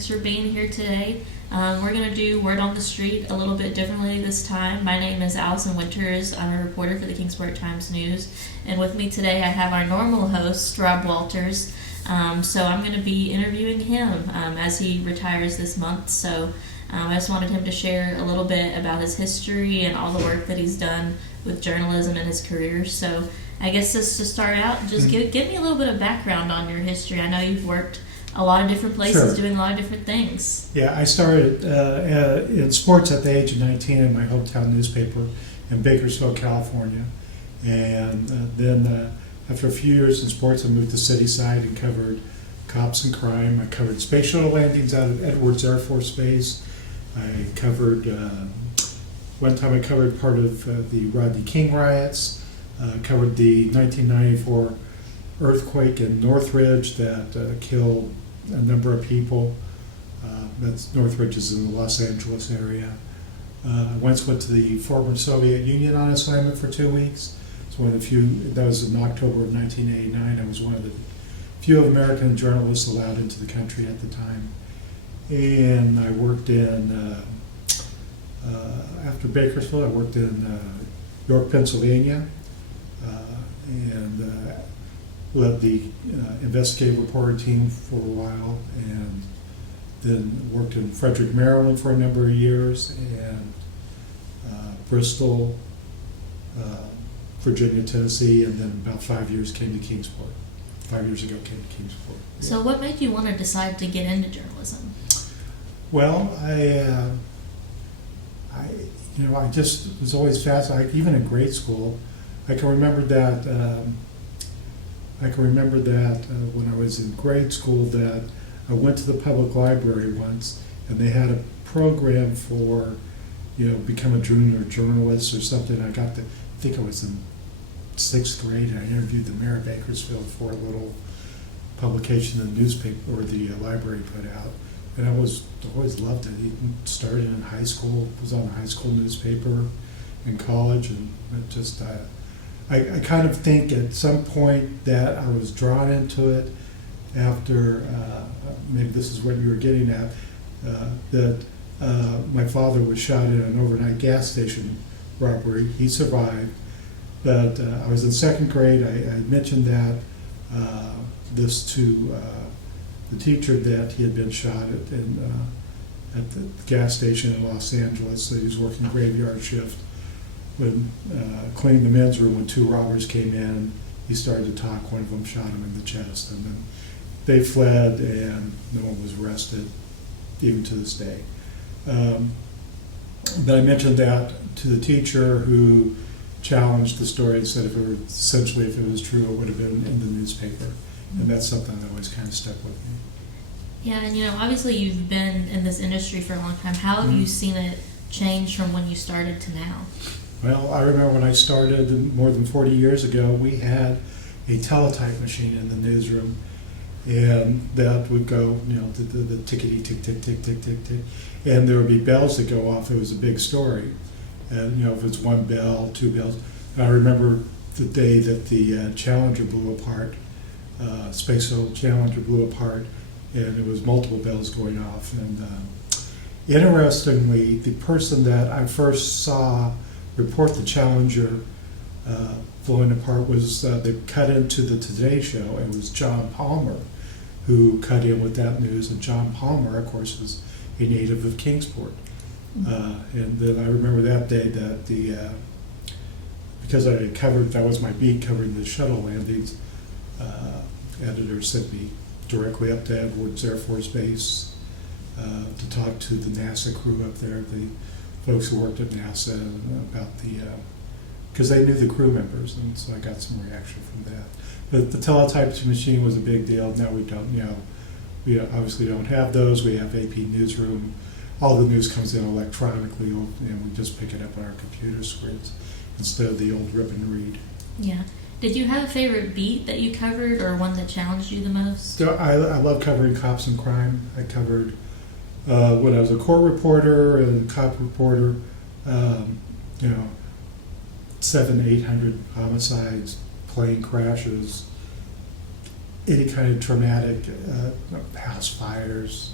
Thanks for being here today. We're going to do Word on the Street a little bit differently this time. My name is Allison Winters. I'm a reporter for the Kingsport Times-News. And with me today I have our normal host, Rob Walters. So I'm going to be interviewing him as he retires this month. So I just wanted him to share a little bit about his history and all the work that he's done with journalism in his career. So I guess just to start out, just give me a little bit of background on your history. I know you've worked a lot of different places, doing a lot of different things. Yeah, I started in sports at the age of 19 in my hometown newspaper in Bakersfield, California. And then after a few years in sports, I moved to Cityside and covered cops and crime. I covered space shuttle landings out of Edwards Air Force Base. I covered, one time I covered part of the Rodney King riots, covered the 1994 earthquake in Northridge that killed a number of people. That's Northridge is in the Los Angeles area. I once went to the former Soviet Union on assignment for 2 weeks. It's one of the few, that was in October of 1989. I was one of the few American journalists allowed into the country at the time. And I worked in, after Bakersfield, I worked in York, Pennsylvania, and led the investigative reporter team for a while, and then worked in Frederick, Maryland for a number of years, and Bristol, Virginia, Tennessee, and then about 5 years came to Kingsport. 5 years ago came to Kingsport. Yeah. So what made you want to decide to get into journalism? Well, I just was always fascinated. Even in grade school, I can remember that. When I was in grade school, that I went to the public library once, and they had a program for, become a junior journalist or something. I think I was in 6th grade, and I interviewed the mayor of Bakersfield for a little publication the newspaper or the library put out. And I always loved it. He started in high school, was on the high school newspaper in college, and it just, I kind of think at some point that I was drawn into it after, maybe this is what you were getting at, that my father was shot in an overnight gas station robbery. He survived, but I was in 2nd grade. I mentioned that this to the teacher, that he had been shot at the gas station in Los Angeles. So he was working graveyard shift. When cleaning the men's room, when 2 robbers came in, he started to talk. One of them shot him in the chest, and then they fled, and no one was arrested, even to this day. But I mentioned that to the teacher, who challenged the story and said if it was true, it would have been in the newspaper. And that's something that always kind of stuck with me. Yeah, and obviously you've been in this industry for a long time. How have you seen it change from when you started to now? Well, I remember when I started more than 40 years ago, we had a teletype machine in the newsroom, and that would go, the tickety tick tick tick tick tick tick, and there would be bells that go off. It was a big story, and if it's 1 bell, 2 bells. I remember the day that the Challenger blew apart. Space Shuttle Challenger blew apart, and it was multiple bells going off. And interestingly, the person that I first saw report the Challenger blowing apart was, they cut into the Today Show. It was John Palmer who cut in with that news, and John Palmer, of course, was a native of Kingsport. And then I remember that day that because I had covered, that was my beat, covering the shuttle landings, editor sent me directly up to Edwards Air Force Base to talk to the NASA crew up there, the folks who worked at NASA, about because they knew the crew members, and so I got some reaction from that. But the teletype machine was a big deal. Now we don't, we obviously don't have those. We have AP Newsroom. All the news comes in electronically, and we just pick it up on our computer screens instead of the old rip and read. Yeah. Did you have a favorite beat that you covered, or one that challenged you the most? So I love covering cops and crime. I covered, when I was a court reporter and cop reporter, 700-800 homicides, plane crashes, any kind of traumatic house fires,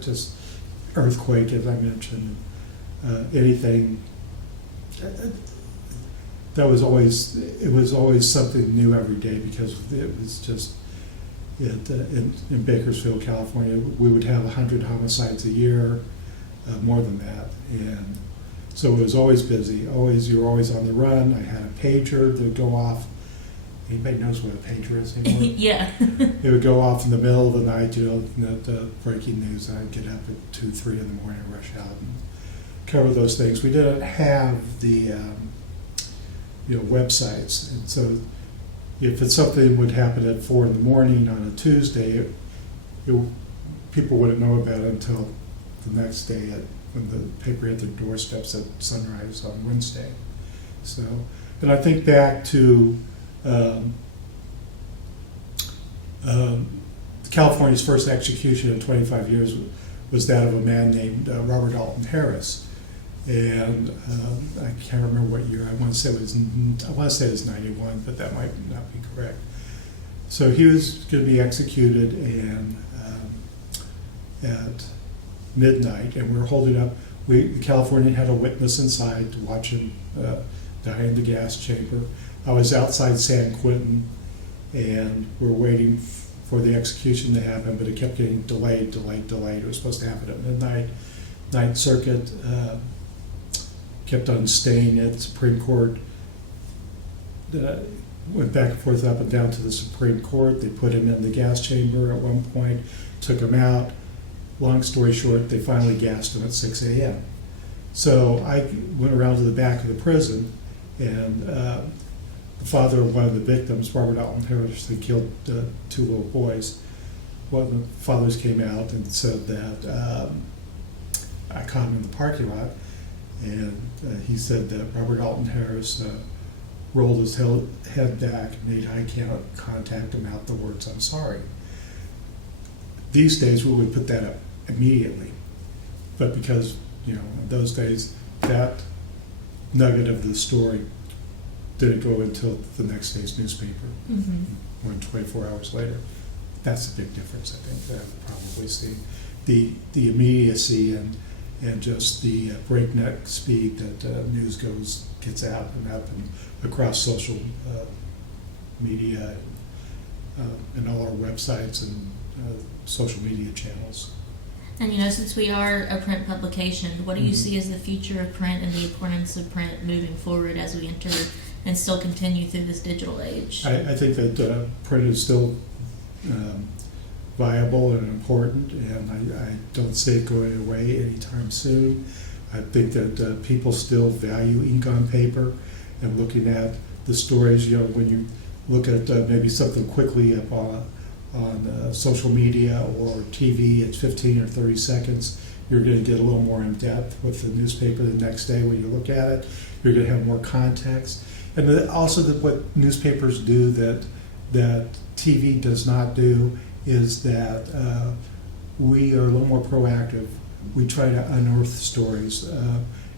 just earthquake, as I mentioned, anything. It was always something new every day, because it was just in Bakersfield, California, we would have 100 homicides a year, more than that, and so it was always busy. You were always on the run. I had a pager that would go off. Anybody knows what a pager is anymore? Yeah. It would go off in the middle of the night, the breaking news. I'd get up at 2, 3 in the morning, rush out and cover those things. We didn't have the websites, and so if it's something would happen at 4 in the morning on a Tuesday, people wouldn't know about it until the next day when the paper hit their doorsteps at sunrise on Wednesday. So, and I think back to California's first execution in 25 years was that of a man named Robert Alton Harris, and I can't remember what year. I want to say it was 91, but that might not be correct. So he was going to be executed, and at midnight, and we were holding up. The Californian had a witness inside to watch him die in the gas chamber. I was outside San Quentin, and we're waiting for the execution to happen, but it kept getting delayed. It was supposed to happen at midnight. Ninth Circuit kept on staying at Supreme Court. Went back and forth, up and down to the Supreme Court. They put him in the gas chamber at one point, took him out. Long story short, they finally gassed him at 6 a.m. So I went around to the back of the prison, and the father of one of the victims, Robert Alton Harris, had killed 2 little boys. One of the fathers came out and said that I caught him in the parking lot, and he said that Robert Alton Harris rolled his head back, made eye contact, and out the words, "I'm sorry." These days we would put that up immediately, but because in those days that nugget of the story didn't go until the next day's newspaper, or 24 hours later. That's a big difference, I think, that I've probably seen. The immediacy and just the breakneck speed that news gets out and up and across social media and all our websites and social media channels. And since we are a print publication, what do you see as the future of print and the importance of print moving forward as we enter and still continue through this digital age? I think that print is still viable and important, and I don't see it going away anytime soon. I think that people still value ink on paper and looking at the stories. When you look at maybe something quickly up on social media or TV, it's 15 or 30 seconds. You're going to get a little more in depth with the newspaper the next day when you look at it. You're going to have more context. And also what newspapers do that TV does not do is that we are a little more proactive. We try to unearth stories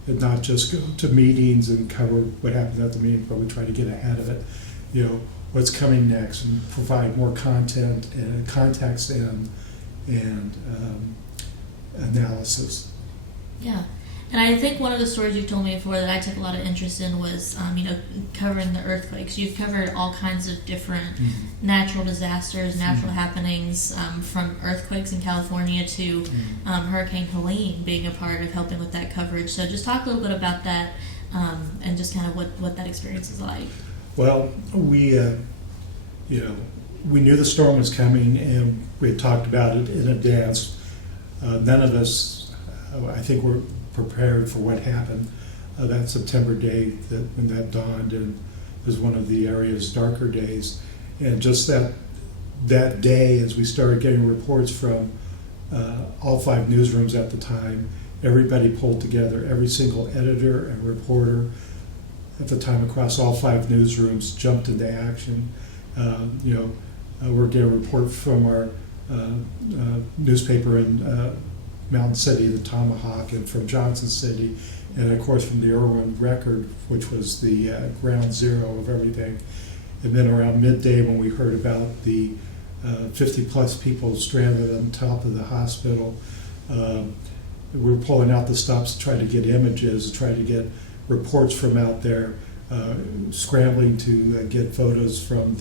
and not just go to meetings and cover what happened at the meeting, but we try to get ahead of it. What's coming next, and provide more content and context and analysis. Yeah. And I think one of the stories you told me before that I took a lot of interest in was, covering the earthquakes. You've covered all kinds of different natural disasters, natural happenings, from earthquakes in California to Hurricane Helene being a part of helping with that coverage. So just talk a little bit about that and just kind of what that experience is like. Well, we knew the storm was coming, and we had talked about it in advance. None of us, I think, were prepared for what happened that September day when that dawned, and it was one of the area's darker days. And just that day, as we started getting reports from all 5 newsrooms at the time, everybody pulled together. Every single editor and reporter at the time across all 5 newsrooms jumped into action. We're getting a report from our newspaper in Mountain City, the Tomahawk, and from Johnson City, and of course from the Irwin Record, which was the ground zero of everything. And then around midday, when we heard about the 50 plus people stranded on top of the hospital. We were pulling out the stops to try to get images, try to get reports from out there, scrambling to get photos from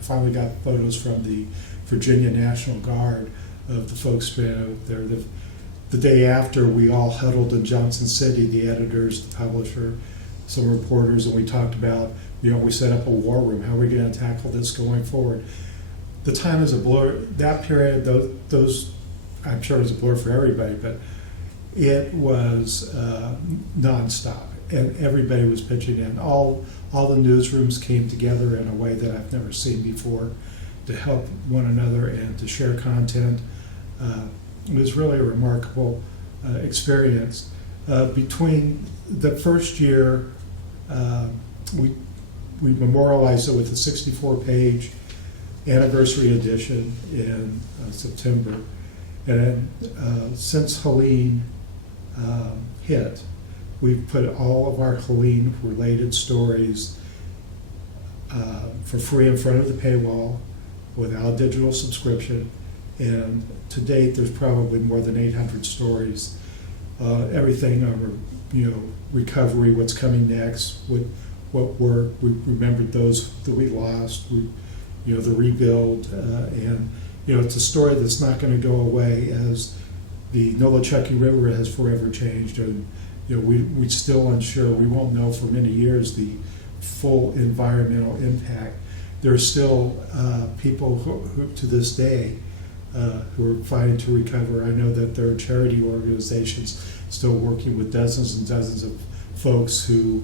finally got photos from the Virginia National Guard of the folks stranded out there. The day after, we all huddled in Johnson City, the editors, the publisher, some reporters, and we talked about, we set up a war room. How are we going to tackle this going forward? The time is a blur. That period, those I'm sure it was a blur for everybody, but it was nonstop, and everybody was pitching in. All the newsrooms came together in a way that I've never seen before to help one another and to share content. It was really a remarkable experience. Between the first year, we memorialized it with a 64-page anniversary edition in September. And since Helene hit, we've put all of our Helene-related stories for free in front of the paywall without digital subscription. And to date, there's probably more than 800 stories. Everything on, recovery, what's coming next, what worked. We remembered those that we lost. The rebuild, and it's a story that's not going to go away, as the Nolichucky River has forever changed, and we still unsure. We won't know for many years the full environmental impact. There are still people who to this day who are fighting to recover. I know that there are charity organizations still working with dozens and dozens of folks who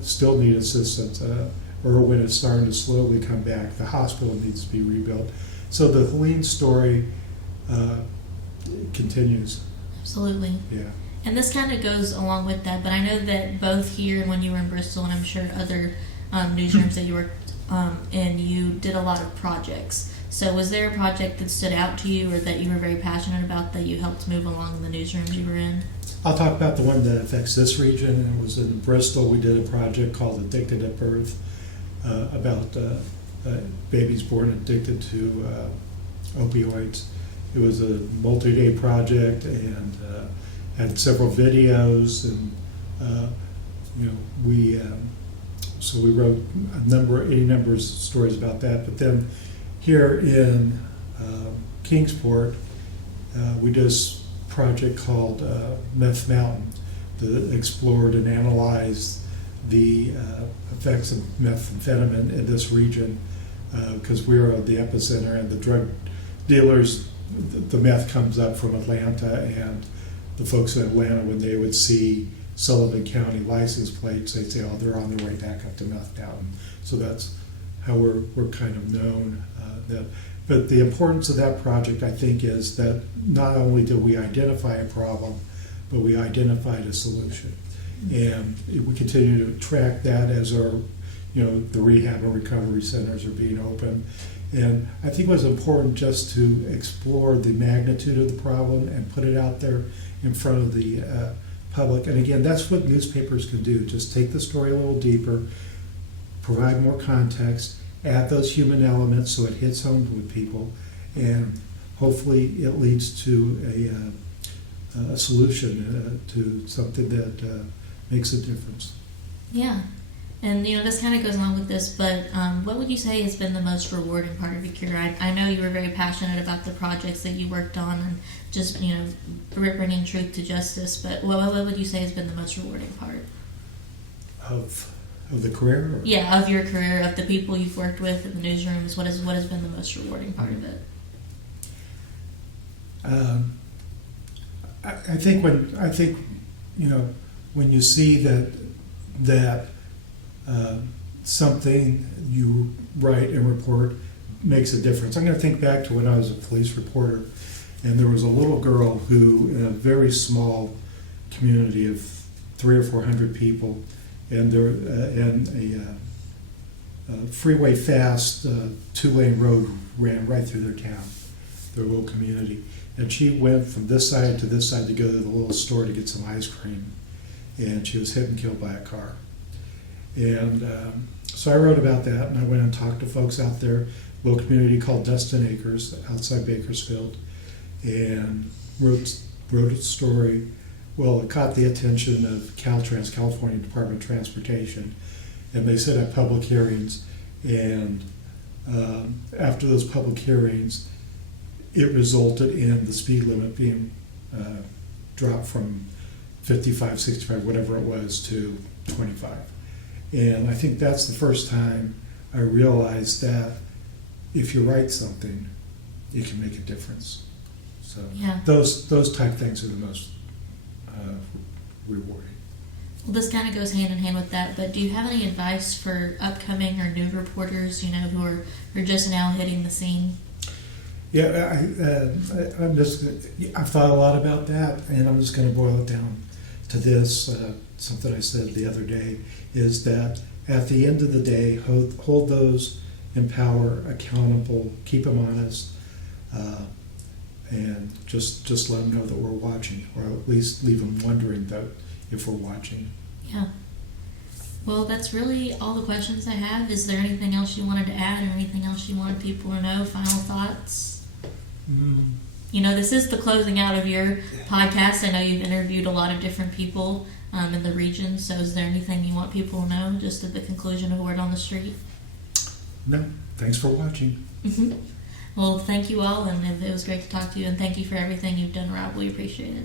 still need assistance. Irwin is starting to slowly come back. The hospital needs to be rebuilt. So the Helene story continues. Absolutely. Yeah. And this kind of goes along with that, but I know that both here and when you were in Bristol, and I'm sure other newsrooms that you worked in, you did a lot of projects. So was there a project that stood out to you or that you were very passionate about that you helped move along in the newsrooms you were in? I'll talk about the one that affects this region. It was in Bristol. We did a project called Addicted at Birth, about babies born addicted to opioids. It was a multi-day project and had several videos, and so we wrote any number of stories about that. But then here in Kingsport, we did a project called Meth Mountain that explored and analyzed the effects of methamphetamine in this region, because we're the epicenter, and the drug dealers, the meth comes up from Atlanta, and the folks in Atlanta, when they would see Sullivan County license plates, they'd say, oh, they're on their way back up to Meth Mountain. So that's how we're kind of known. But the importance of that project, I think, is that not only did we identify a problem, but we identified a solution. And we continue to track that as our, the rehab and recovery centers are being opened. And I think it was important just to explore the magnitude of the problem and put it out there in front of the public. And again, that's what newspapers can do. Just take the story a little deeper, provide more context, add those human elements so it hits home with people, and hopefully it leads to a solution to something that makes a difference. Yeah. And, this kind of goes along with this, but what would you say has been the most rewarding part of your career? I know you were very passionate about the projects that you worked on and just, bringing truth to justice, but what would you say has been the most rewarding part? Of the career? Or? Yeah, of your career, of the people you've worked with in the newsrooms. What has been the most rewarding part of it? I think when you see that something you write and report makes a difference. I'm going to think back to when I was a police reporter, and there was a little girl who, in a very small community of 300 or 400 people, and a freeway fast 2-lane road ran right through their town, their little community. And she went from this side to this side to go to the little store to get some ice cream, and she was hit and killed by a car. And so I wrote about that, and I went and talked to folks out there. little community called Destin Acres outside Bakersfield, and wrote a story. Well, it caught the attention of Caltrans, California Department of Transportation, and they set up public hearings. And after those public hearings, it resulted in the speed limit being dropped from 55, 65, whatever it was, to 25. And I think that's the first time I realized that if you write something, it can make a difference. So Yeah. those type things are the most rewarding. Well, this kind of goes hand in hand with that, but do you have any advice for upcoming or new reporters, who are just now hitting the scene? Yeah, I've thought a lot about that, and I'm just going to boil it down to this. Something I said the other day is that at the end of the day, hold those in power accountable, keep them honest, and just let them know that we're watching, or at least leave them wondering that if we're watching. Yeah. Well, that's really all the questions I have. Is there anything else you wanted to add, or anything else you wanted people to know? Final thoughts? This is the closing out of your podcast. I know you've interviewed a lot of different people in the region, so is there anything you want people to know just at the conclusion of Word on the Street? No, thanks for watching. Well, thank you all, and it was great to talk to you, and thank you for everything you've done, Rob. We appreciate it.